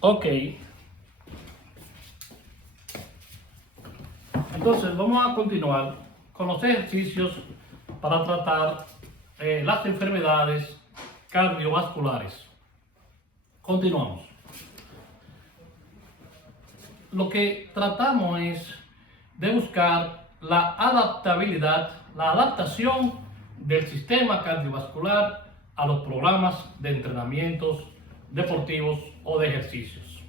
Ok, entonces vamos a continuar con los ejercicios para tratar las enfermedades cardiovasculares. Continuamos. Lo que tratamos es de buscar la adaptabilidad, la adaptación del sistema cardiovascular a los programas de entrenamientos deportivos o de ejercicios.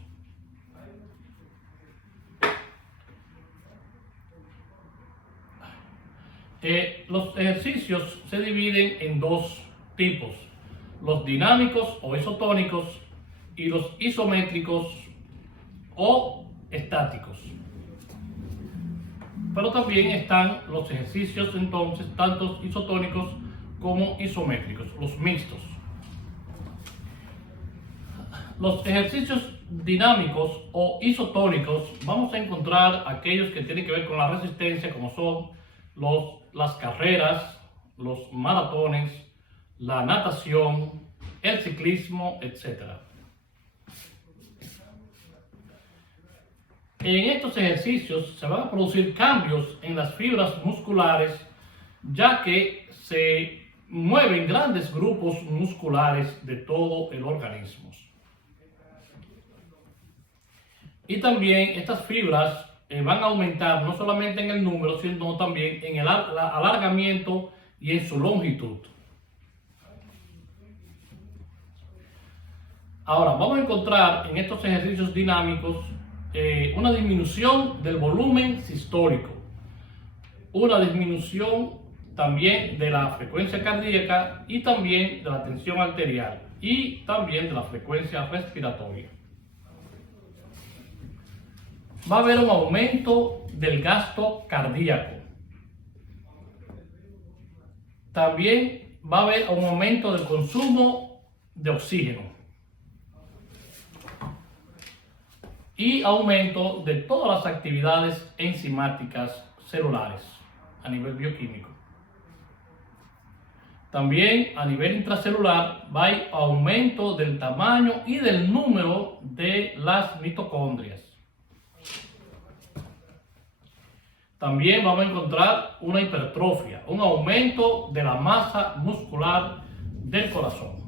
Los ejercicios se dividen en dos tipos: los dinámicos o isotónicos y los isométricos o estáticos. Pero también están los ejercicios entonces tanto isotónicos como isométricos, los mixtos. Los ejercicios dinámicos o isotónicos vamos a encontrar aquellos que tienen que ver con la resistencia, como son las carreras, los maratones, la natación, el ciclismo, etc. En estos ejercicios se van a producir cambios en las fibras musculares, ya que se mueven grandes grupos musculares de todo el organismo. Y también estas fibras van a aumentar no solamente en el número, sino también en el alargamiento y en su longitud. Ahora, vamos a encontrar en estos ejercicios dinámicos una disminución del volumen sistólico, una disminución también de la frecuencia cardíaca y también de la tensión arterial y también de la frecuencia respiratoria. Va a haber un aumento del gasto cardíaco. También va a haber un aumento del consumo de oxígeno y aumento de todas las actividades enzimáticas celulares a nivel bioquímico. También a nivel intracelular va a haber aumento del tamaño y del número de las mitocondrias. También vamos a encontrar una hipertrofia, un aumento de la masa muscular del corazón.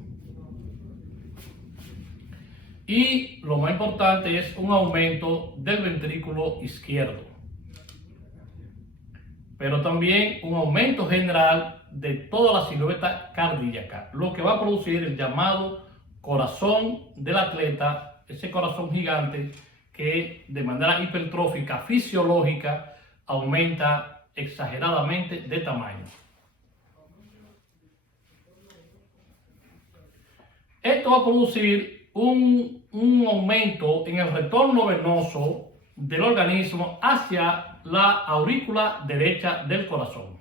Y lo más importante es un aumento del ventrículo izquierdo. Pero también un aumento general de toda la silueta cardíaca, lo que va a producir el llamado corazón del atleta, ese corazón gigante que de manera hipertrófica, fisiológica, aumenta exageradamente de tamaño. Esto va a producir un aumento en el retorno venoso del organismo hacia la aurícula derecha del corazón.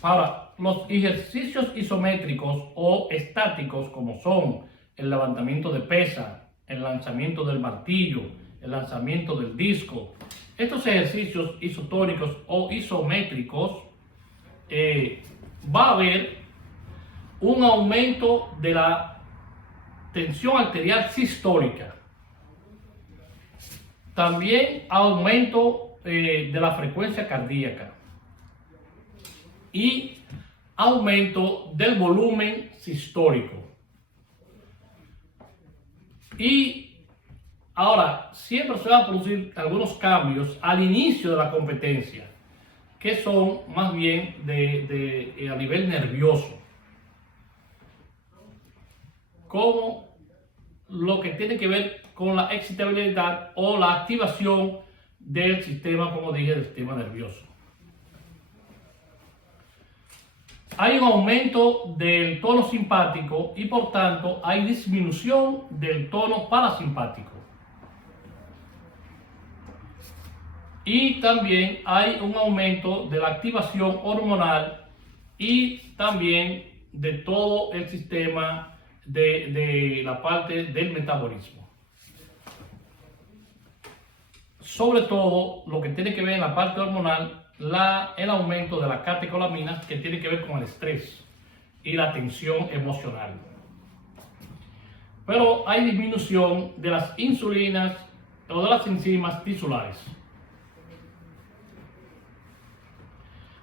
Ahora, los ejercicios isométricos o estáticos, como son el levantamiento de pesa, el lanzamiento del martillo, el lanzamiento del disco, estos ejercicios isotónicos o isométricos, va a haber un aumento de la tensión arterial sistólica, también aumento de la frecuencia cardíaca y aumento del volumen sistólico. Y ahora, siempre se van a producir algunos cambios al inicio de la competencia, que son más bien a nivel nervioso, como lo que tiene que ver con la excitabilidad o la activación del sistema, como dije, del sistema nervioso. Hay un aumento del tono simpático y por tanto hay disminución del tono parasimpático. Y también hay un aumento de la activación hormonal y también de todo el sistema de la parte del metabolismo. Sobre todo lo que tiene que ver en la parte hormonal, el aumento de las catecolaminas, que tiene que ver con el estrés y la tensión emocional. pero hay disminución de las insulinas o de las enzimas tisulares.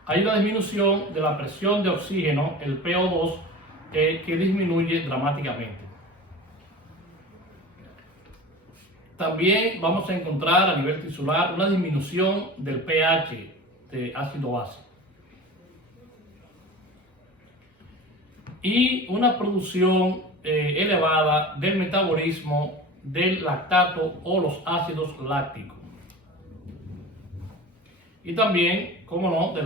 Hay una disminución de la presión de oxígeno, el PO2, que disminuye dramáticamente. También vamos a encontrar a nivel tisular una disminución del pH de ácido base y una producción elevada del metabolismo del lactato o los ácidos lácticos. Y también, como no, de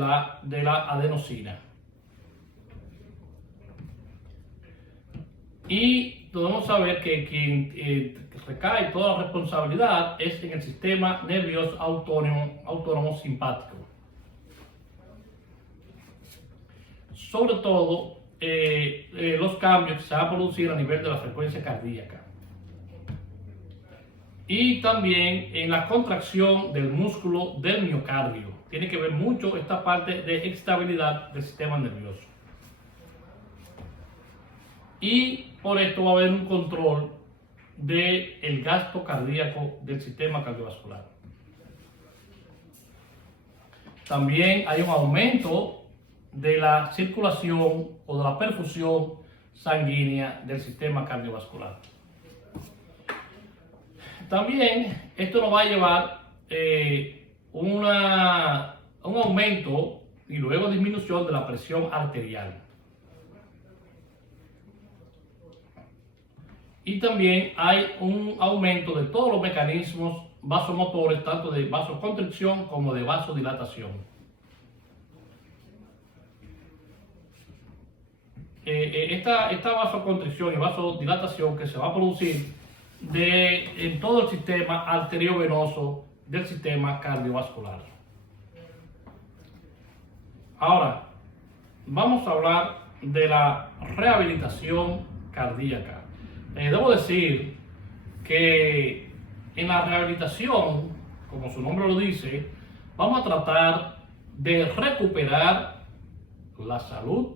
la adenosina. Y debemos saber que quien recae toda la responsabilidad es en el sistema nervioso autónomo simpático. Sobre todo, los cambios que se van a producir a nivel de la frecuencia cardíaca. Y también en la contracción del músculo del miocardio. Tiene que ver mucho esta parte de estabilidad del sistema nervioso. Y por esto va a haber un control del gasto cardíaco del sistema cardiovascular. También hay un aumento de la circulación o de la perfusión sanguínea del sistema cardiovascular. También esto nos va a llevar un aumento y luego disminución de la presión arterial. Y también hay un aumento de todos los mecanismos vasomotores, tanto de vasoconstricción como de vasodilatación. Esta vasoconstricción y vasodilatación que se va a producir en todo el sistema arteriovenoso del sistema cardiovascular. Ahora, vamos a hablar de la rehabilitación cardíaca. Debo decir que en la rehabilitación, como su nombre lo dice, vamos a tratar de recuperar la salud,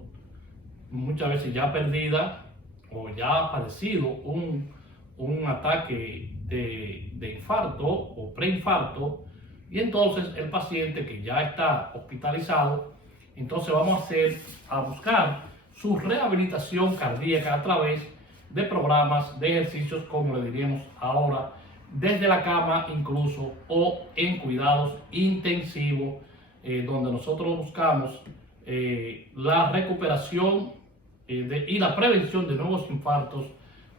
muchas veces ya perdida o ya padecido un ataque de infarto o preinfarto, y entonces el paciente que ya está hospitalizado, entonces vamos a buscar su rehabilitación cardíaca a través de programas, de ejercicios, como le diríamos ahora, desde la cama incluso, o en cuidados intensivos, donde nosotros buscamos la recuperación y la prevención de nuevos infartos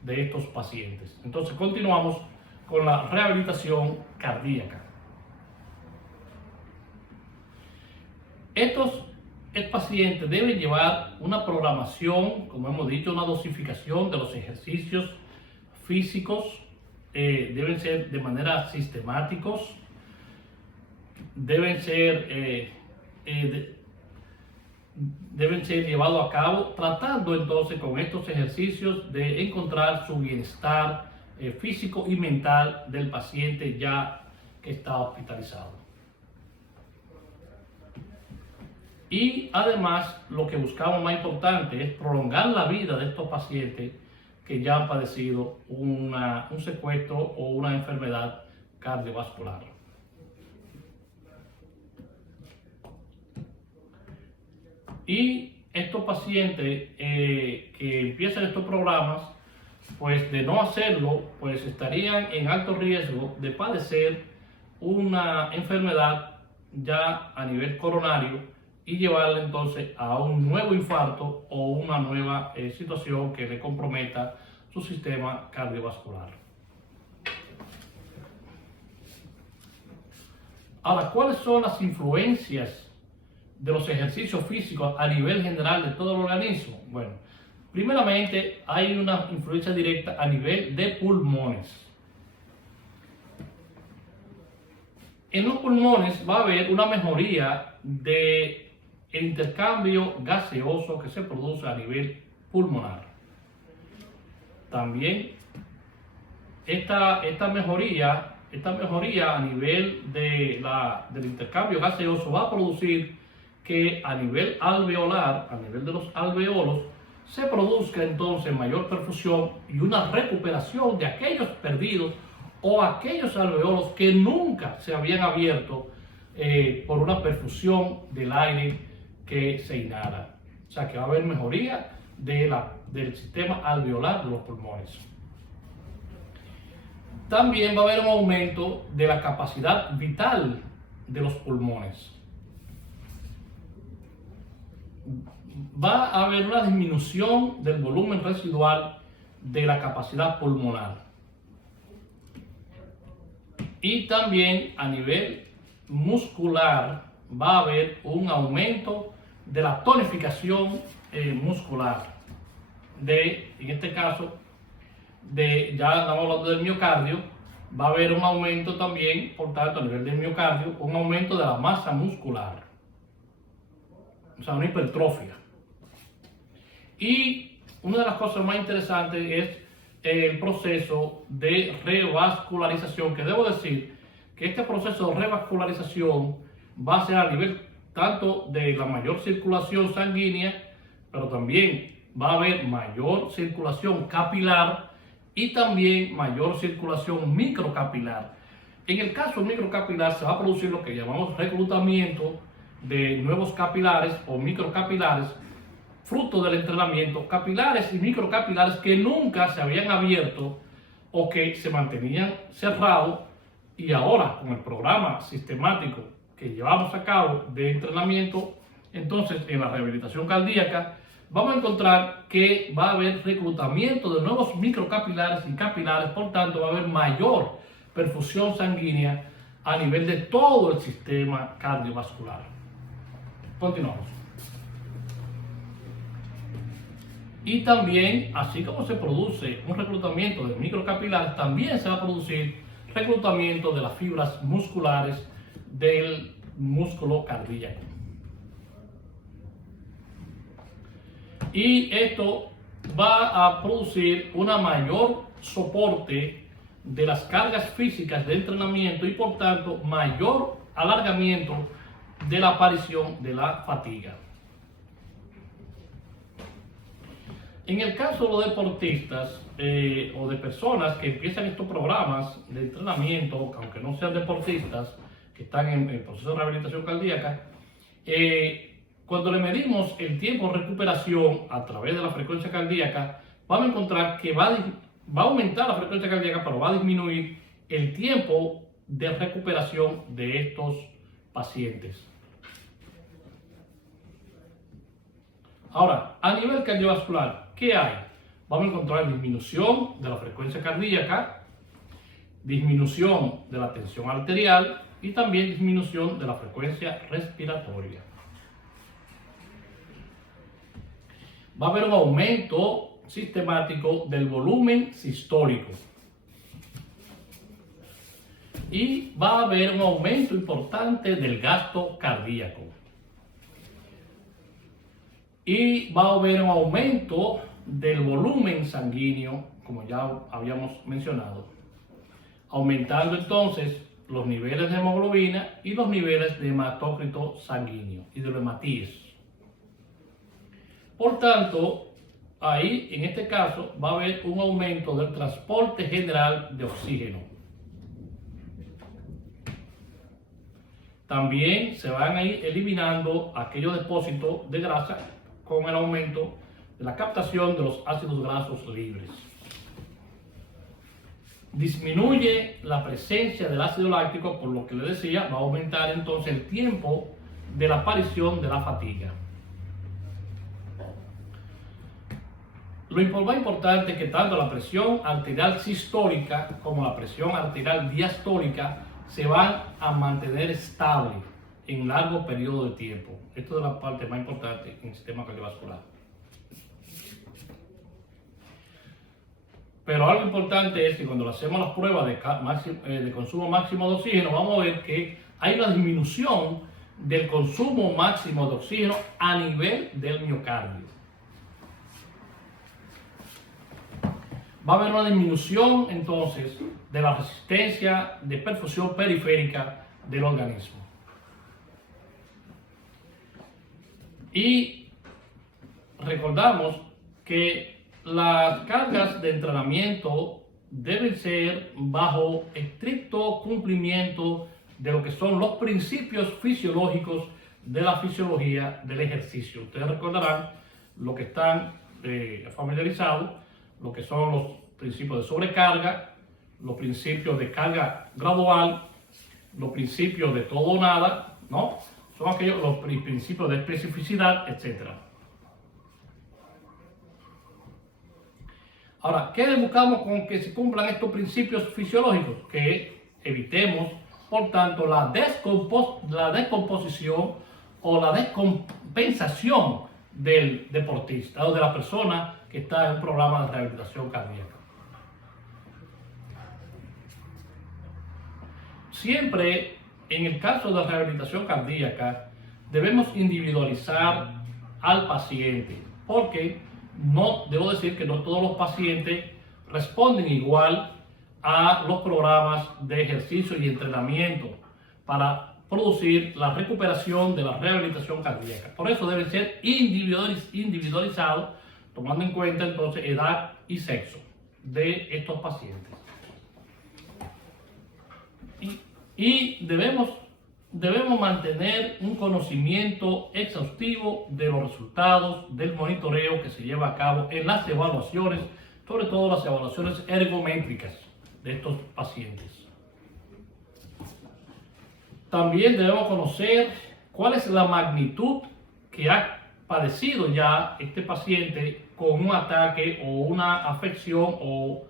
de estos pacientes. Entonces continuamos con la rehabilitación cardíaca. El paciente debe llevar una programación, como hemos dicho, una dosificación de los ejercicios físicos, deben ser de manera sistemáticos, deben ser llevados a cabo, tratando entonces con estos ejercicios de encontrar su bienestar físico y mental del paciente ya que está hospitalizado. Y además, lo que buscamos más importante es prolongar la vida de estos pacientes que ya han padecido un secuestro o una enfermedad cardiovascular. Y estos pacientes que empiezan estos programas, pues de no hacerlo, pues estarían en alto riesgo de padecer una enfermedad ya a nivel coronario y llevarle entonces a un nuevo infarto o una nueva situación que le comprometa su sistema cardiovascular. Ahora, ¿cuáles son las influencias de los ejercicios físicos a nivel general de todo el organismo? Bueno, primeramente hay una influencia directa a nivel de pulmones. En los pulmones va a haber una mejoría del intercambio gaseoso que se produce a nivel pulmonar. También esta mejoría a nivel del intercambio gaseoso va a producir que a nivel alveolar, a nivel de los alveolos, se produzca entonces mayor perfusión y una recuperación de aquellos perdidos o aquellos alveolos que nunca se habían abierto por una perfusión del aire que se inhala. O sea que va a haber mejoría del sistema alveolar de los pulmones. También va a haber un aumento de la capacidad vital de los pulmones. Va a haber una disminución del volumen residual de la capacidad pulmonar. Y también a nivel muscular va a haber un aumento de la tonificación muscular. En este caso, ya estamos hablando del miocardio, va a haber un aumento también, por tanto, a nivel del miocardio, un aumento de la masa muscular. O sea, una hipertrofia. Y una de las cosas más interesantes es el proceso de revascularización, que debo decir que este proceso de revascularización va a ser a nivel tanto de la mayor circulación sanguínea, pero también va a haber mayor circulación capilar y también mayor circulación microcapilar. En el caso microcapilar se va a producir lo que llamamos reclutamiento de nuevos capilares o microcapilares, fruto del entrenamiento, capilares y microcapilares que nunca se habían abierto o que se mantenían cerrados, y ahora con el programa sistemático que llevamos a cabo de entrenamiento, entonces en la rehabilitación cardíaca vamos a encontrar que va a haber reclutamiento de nuevos microcapilares y capilares, por tanto va a haber mayor perfusión sanguínea a nivel de todo el sistema cardiovascular. Continuamos. Y también, así como se produce un reclutamiento de microcapilares, también se va a producir reclutamiento de las fibras musculares del músculo cardíaco. Y esto va a producir una mayor soporte de las cargas físicas de entrenamiento y por tanto mayor alargamiento de la aparición de la fatiga. En el caso de los deportistas o de personas que empiezan estos programas de entrenamiento, aunque no sean deportistas, que están en el proceso de rehabilitación cardíaca, cuando le medimos el tiempo de recuperación a través de la frecuencia cardíaca, vamos a encontrar que va a aumentar la frecuencia cardíaca, pero va a disminuir el tiempo de recuperación de estos pacientes. Ahora, a nivel cardiovascular, ¿qué hay? Vamos a encontrar disminución de la frecuencia cardíaca, disminución de la tensión arterial y también disminución de la frecuencia respiratoria. Va a haber un aumento sistemático del volumen sistólico. Y va a haber un aumento importante del gasto cardíaco. Y va a haber un aumento del volumen sanguíneo, como ya habíamos mencionado, aumentando entonces los niveles de hemoglobina y los niveles de hematócrito sanguíneo y de los hematíes. Por tanto, ahí en este caso va a haber un aumento del transporte general de oxígeno. También se van a ir eliminando aquellos depósitos de grasa con el aumento de la captación de los ácidos grasos libres. Disminuye la presencia del ácido láctico, por lo que le decía, va a aumentar entonces el tiempo de la aparición de la fatiga. Lo más importante es que tanto la presión arterial sistólica como la presión arterial diastólica se van a mantener estables en largo periodo de tiempo. Esto es la parte más importante en el sistema cardiovascular. Pero algo importante es que cuando hacemos las pruebas de consumo máximo de oxígeno, vamos a ver que hay una disminución del consumo máximo de oxígeno a nivel del miocardio. Va a haber una disminución entonces de la resistencia de perfusión periférica del organismo. Y recordamos que las cargas de entrenamiento deben ser bajo estricto cumplimiento de lo que son los principios fisiológicos de la fisiología del ejercicio. Ustedes recordarán lo que están familiarizados, lo que son los principios de sobrecarga, los principios de carga gradual, los principios de todo o nada, ¿no? Son aquellos los principios de especificidad, etc. Ahora, ¿qué buscamos con que se cumplan estos principios fisiológicos? Que evitemos, por tanto, la descomposición o la descompensación del deportista o de la persona que está en un programa de rehabilitación cardíaca. Siempre, en el caso de rehabilitación cardíaca, debemos individualizar al paciente, porque no debo decir que no todos los pacientes responden igual a los programas de ejercicio y entrenamiento para producir la recuperación de la rehabilitación cardíaca. Por eso deben ser individualizados, tomando en cuenta entonces edad y sexo de estos pacientes. Y debemos mantener un conocimiento exhaustivo de los resultados del monitoreo que se lleva a cabo en las evaluaciones, sobre todo las evaluaciones ergométricas de estos pacientes. También debemos conocer cuál es la magnitud que ha padecido ya este paciente con un ataque o una afección o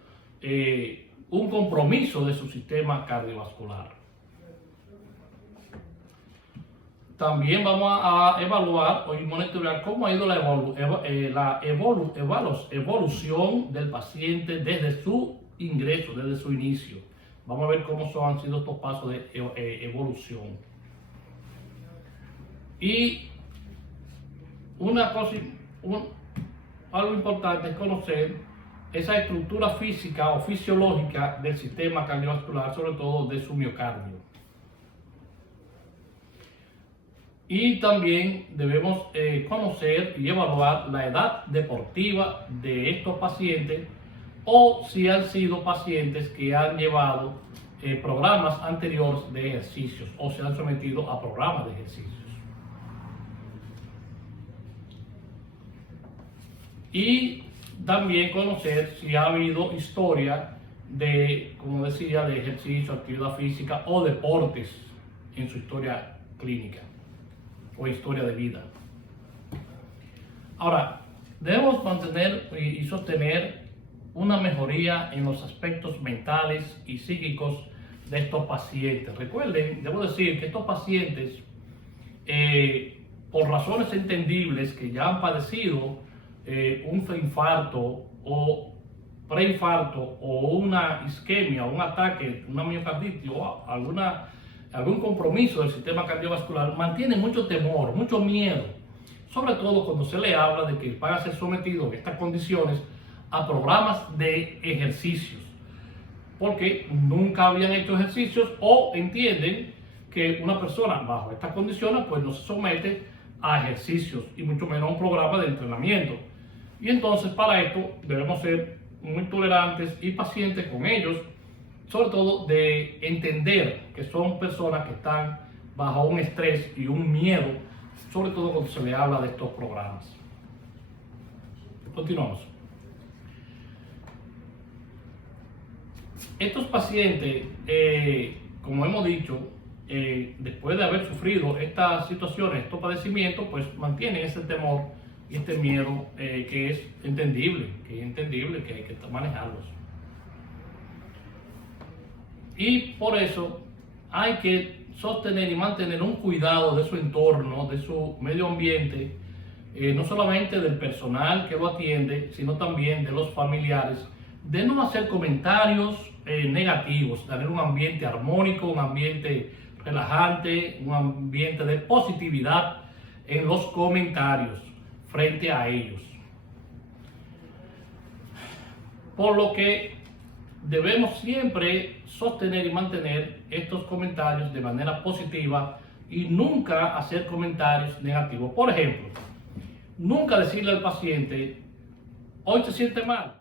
un compromiso de su sistema cardiovascular. También vamos a evaluar y monitorear cómo ha ido la evolución del paciente desde su ingreso, desde su inicio. Vamos a ver cómo han sido estos pasos de evolución. Y algo importante es conocer esa estructura física o fisiológica del sistema cardiovascular, sobre todo de su miocardio. Y también debemos conocer y evaluar la edad deportiva de estos pacientes, o si han sido pacientes que han llevado programas anteriores de ejercicios o se han sometido a programas de ejercicios. Y también conocer si ha habido historia de, como decía, de ejercicio, actividad física o deportes en su historia clínica o historia de vida. Ahora, debemos mantener y sostener una mejoría en los aspectos mentales y psíquicos de estos pacientes. Recuerden, debo decir que estos pacientes, por razones entendibles, que ya han padecido un infarto o preinfarto o una isquemia, un ataque, una miocarditis o algún compromiso del sistema cardiovascular, mantienen mucho temor, mucho miedo, sobre todo cuando se le habla de que van a ser sometidos en estas condiciones a programas de ejercicios, porque nunca habían hecho ejercicios o entienden que una persona bajo estas condiciones pues no se somete a ejercicios y mucho menos a un programa de entrenamiento. Y entonces para esto debemos ser muy tolerantes y pacientes con ellos, sobre todo de entender que son personas que están bajo un estrés y un miedo, sobre todo cuando se le habla de estos programas. Continuamos. Estos pacientes, como hemos dicho, después de haber sufrido estas situaciones, estos padecimientos, pues mantienen ese temor y este miedo que es entendible, que hay que manejarlos. Y por eso hay que sostener y mantener un cuidado de su entorno, de su medio ambiente, no solamente del personal que lo atiende, sino también de los familiares, de no hacer comentarios negativos, tener un ambiente armónico, un ambiente relajante, un ambiente de positividad en los comentarios frente a ellos. Por lo que debemos siempre sostener y mantener estos comentarios de manera positiva y nunca hacer comentarios negativos. Por ejemplo, nunca decirle al paciente: Hoy se siente mal.